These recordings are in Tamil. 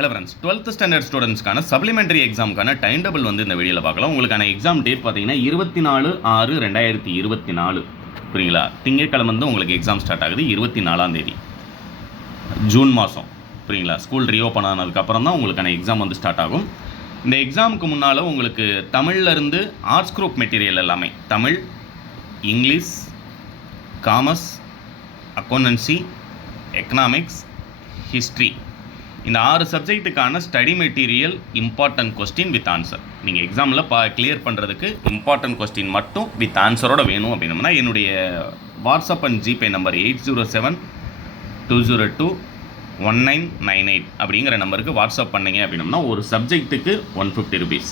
ஹலோ ஃப்ரெண்ட்ஸ், 12th ஸ்டாண்டர்ட் ஸ்டூடெண்ட்ஸ்க்கான சப்ளிமெண்டரி எக்ஸாமுக்கான டைம் டேபிள் வந்து இந்த வீடியோவில் பார்க்கலாம். உங்களுக்கான எக்ஸாம் டேட் பார்த்தீங்கன்னா 24/6/2024 புரியுங்களா? திங்கட்கிழமை வந்து உங்களுக்கு எக்ஸாம் ஸ்டார்ட் ஆகுது 24ஆம் தேதி ஜூன் மாதம் புரியுங்களா? ஸ்கூல் ரீஓப்பன் ஆனதுக்கப்புறம் தான் உங்களுக்கான எக்ஸாம் வந்து ஸ்டார்ட் ஆகும். இந்த எக்ஸாமுக்கு முன்னால் உங்களுக்கு தமிழ்லேருந்து ஆர்ட்ஸ் குரூப் மெட்டீரியல் எல்லாமே Tamil, English, commerce, accountancy, economics, history இந்த 6 சப்ஜெக்ட்டுக்கான study material important question with answer. நீங்கள் எக்ஸாமில் கிளியர் பண்ணுறதுக்கு இம்பார்ட்டன்ட் கொஸ்டின் மட்டும் வித் ஆன்சரோட வேணும் அப்படின்னோம்னா என்னுடைய வாட்ஸ்அப் அண்ட் ஜிபே நம்பர் 8072021998 அப்படிங்கிற நம்பருக்கு வாட்ஸ்அப் பண்ணிங்க அப்படின்னோம்னா ஒரு சப்ஜெக்ட்டுக்கு 150 rupees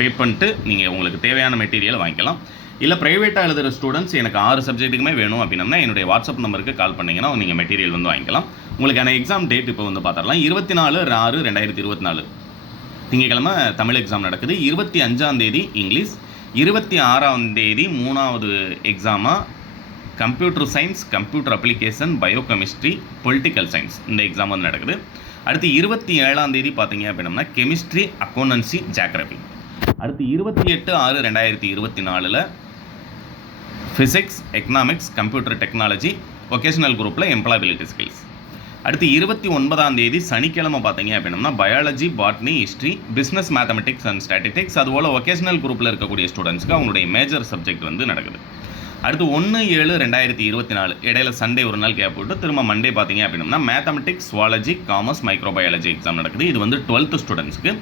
பே பண்ணிட்டு நீங்கள் உங்களுக்கு தேவையான மெட்டீரியல் வாங்கிக்கலாம். இல்லை ப்ரைவேட்டாக எழுதுகிற ஸ்டூடெண்ட்ஸ் எனக்கு 6 சப்ஜெக்ட்டுக்குமே வேணும் அப்படின்னம்னா என்னுடைய வாட்ஸ்அப் நம்பருக்கு கால் பண்ணிங்கன்னா நீங்கள் மெட்டீரியல் வந்து வாங்கிக்கலாம். உங்களுக்கான எக்ஸாம் டேட் இப்போ வந்து பார்த்துடலாம். 24/6/2024 திங்கட்கிழமை தமிழ் எக்ஸாம் நடக்குது. 25ஆம் தேதி இங்கிலீஷ், 26ஆம் தேதி 3வது எக்ஸாமாக computer science, computer application, biochemistry, political science இந்த எக்ஸாம் வந்து நடக்குது. அடுத்து 27ஆம் தேதி பார்த்தீங்க அப்படின்னம்னா கெமிஸ்ட்ரி, அக்கௌண்டன்சி, ஜியோகிராஃபி. அடுத்து 28/6/2024 physics, economics, computer technology, vocational குரூப்பில் எம்ப்ளாயபிலிட்டி ஸ்கில்ஸ். அடுத்து 29ஆம் தேதி சனிக்கிழமை பார்த்தீங்க அப்படின்னா biology, botany, history, business, mathematics and statistics, அதுபோல் வொகேஷனல் குரூப்பில் இருக்கக்கூடிய ஸ்டூடெண்ட்ஸ்க்கு அவங்களுடைய மேஜர் சப்ஜெக்ட் வந்து நடக்குது. அடுத்து 1/7/2024 இடையில சண்டே ஒரு நாள் கேப் விட்டு திரும்ப மண்டே பார்த்தீங்க அப்படின்னா mathematics, zoology, commerce, microbiology exam நடக்குது. இது வந்து 12th ஸ்டூடெண்ட்ஸ்க்கு.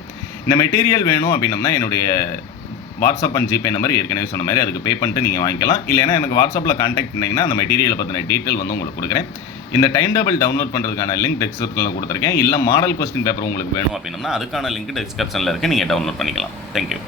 இந்த மெட்டீரியல் வேணும் அப்படின்னம்னா என்னுடைய வாட்ஸ்அப் அண்ட் ஜிபே நம்பர் ஏற்கனவே சொன்ன மாதிரி அதுக்கு பே பண்ணிட்டு நீங்கள் வாங்கிக்கலாம். இல்லைனா எனக்கு வாட்ஸ்அப்பில் கான்டாக்ட் பண்ணிங்கன்னா அந்த மெட்டீரியலை பற்றின டீட்டெயில் வந்து உங்களுக்கு கொடுக்குறேன். இந்த டைம் டேபிள் டவுன்லோட் பண்ணுறதுக்கான லிங்க் டிஸ்கிரிப்ஷனில் கொடுத்துருக்கேன். இல்லை மாடல் கொஸ்டின் பேப்பர் உங்களுக்கு வேணும் அப்படின்னா அதுக்கான லிங்க் டிஸ்கிரிப்ஷனில் இருக்குது, நீங்கள் டவுன்லோட் பண்ணிக்கலாம். தேங்க்யூ.